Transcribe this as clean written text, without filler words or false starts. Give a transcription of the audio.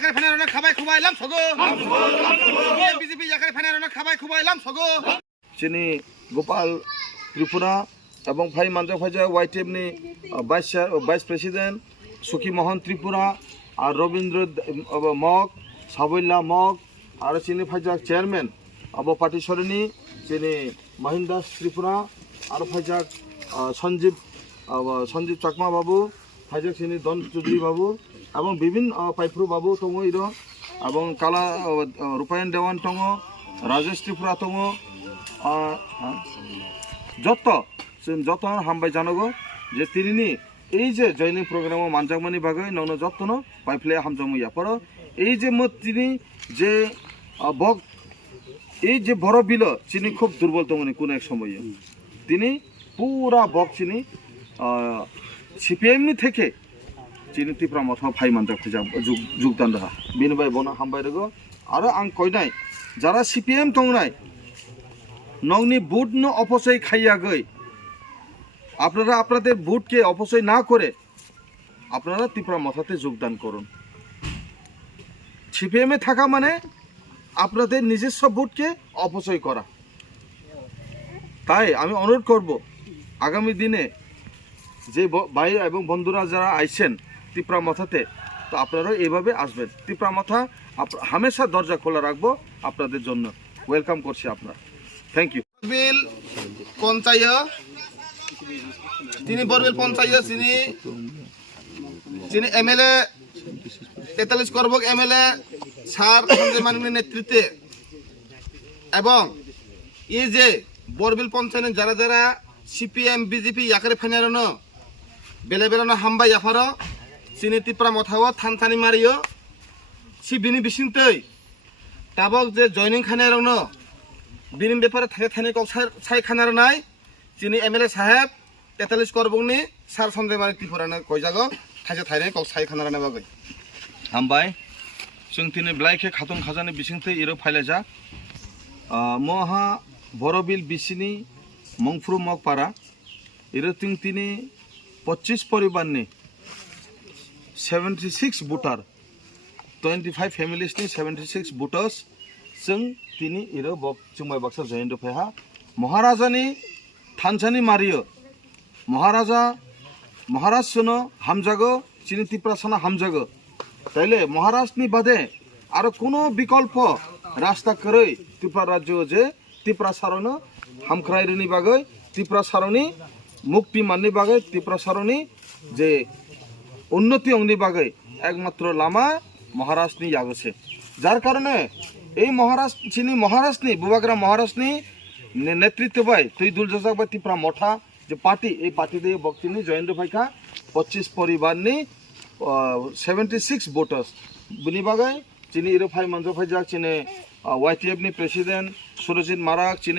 याकर final खाबाय खुबायलाम सगो BJP याकर final खाबाय खुबायलाम सगो चिनी गोपाल त्रिपुरा এবং ভাই মানজা ভাইজা ওয়াইটিএফনি ভাইস প্রেসিডেন্ট সুখী মোহন ত্রিপুরা আর রবীন্দ্র মগ সাবৈলা মগ আর চিনি ভাইজা চেয়ারম্যান আব পার্টি সরণি চিনি মহিন দাস ত্রিপুরা আর ভাইজা সঞ্জীব চাকমা বাবু ভাইজা চিনি দন চৌধুরী বাবু এবং বিভিন্ন পাইফ্রু বাবু দङ ইর এবং কালা রূপায়ণ দেওয়ান দङ রাজেশ ত্রিপুরা দङ যত হামবাই জানাগো যে তিনি এই যে জয়নিং প্রোগ্রামে মানজাকমানি বাগৈ নন যত্ন পাইফ্লে হামজামইয়া পর এই যে তিনি যে বক এই যে বড় বিল চিনি খুব দুর্বল তমনি কোন এক সময় তিনি পুরা বক চিনি সিপিএম থেকে চিনি ত্রিপুরা মথা ভাই মানজাক যোগদান রাহা বিনবাই বনা হামবাই রগো আর আং কইনাই যারা সিপিএম তংনাই নংনি বুট ন অপচয় খাইয়া গই আপনারা আপনাদের ভোটকে অপচয় না করে আপনারা ত্রিপুরা মথাতে যোগদান করুন সিপিএমে থাকা মানে আপনাদের নিজস্ব ভোটকে অপচয় করা তাই আমি অনুরোধ করব আগামী দিনে যে ভাই এবং বন্ধুরা যারা আইছেন ত্রিপুরা মথাতে তো আপনারা এইভাবে আসবেন ত্রিপুরা মথা হামেশা দরজা খোলা রাখবো আপনাদের জন্য ওয়েলকাম করছি আপনারা থ্যাংক ইউ বিল পঞ্চায়েত তিনি বরবেল পঞ্চায়েত তিনি এমএলএ 43 করবক এমএলএ স্যার সঞ্জয় মানিকের নেতৃত্বে এবং এই যে বরবেল পঞ্চায়েত যারা যারা সিপিএম বিজেপি ইয়াকারে ফাইনারনো বেলে বেলানো হামবাই ইয়াফারো চিনি ত্রিপুরা মথাও থানথানি মারিও সিবিনি বিসিন্তৈ তাবক যে জয়নিং খানারনো বিনিম ব্যাপারে থাকে থানি কক সাই খানার নাই চিনি এমএলএ সাহেব 43 করবকনি স্যার সঞ্জয় মানিক ত্রিপুরাनो কইजागो थाइसे थाइनै কক साइ खानारा नाबागै हामबाय जों तिनि ब्लाइखे खाथं खाजानि बिसिंथै इरो फाइलाजा महा बरबिल बिसिनि मंफ्रु मगपारा इरो तिं तिनि 25 परिबारनि 76 भोटार 25 फैमिलिसनि 76 भोटार्स जों तिनि इरो जुमाय बाक्सा जयेन्द्र फेहा महाराजानि थानसानि मारियो महाराज सुनो हामजागो चिनी त्रिपुरा साना हामजागो ताइले महाराजनि बादे आरो कोनो विकल्प रास्ता करै त्रिपुरा राज्य जे त्रिपुरा सारनो हामख्रायरिनि बागै त्रिपुरा सारनि मुक्ति माननि बागै त्रिपुरा सारनि जे उन्नति अंगनि बागै एकमात्र लामा महाराजनि यागोसे जार कारणे এই महाराज चिनी महाराजनि बुबाग्रा महाराजनि नेतृत्व बाय तुई दुलजाजाक बाय त्रिपुरा मठा যে পার্টি এই পার্টি দিয়ে বক্তিনি জয়েন্দ্র ভাইকা 25 পরিবারনি 76 ভোটার্স বুনি বাগাই চিনি ইরো ভাই মঞ্জু ভাই যাক চিনি ওয়াইটিএফ নি প্রেসিডেন্ট সুরজিৎ মারাক চিনি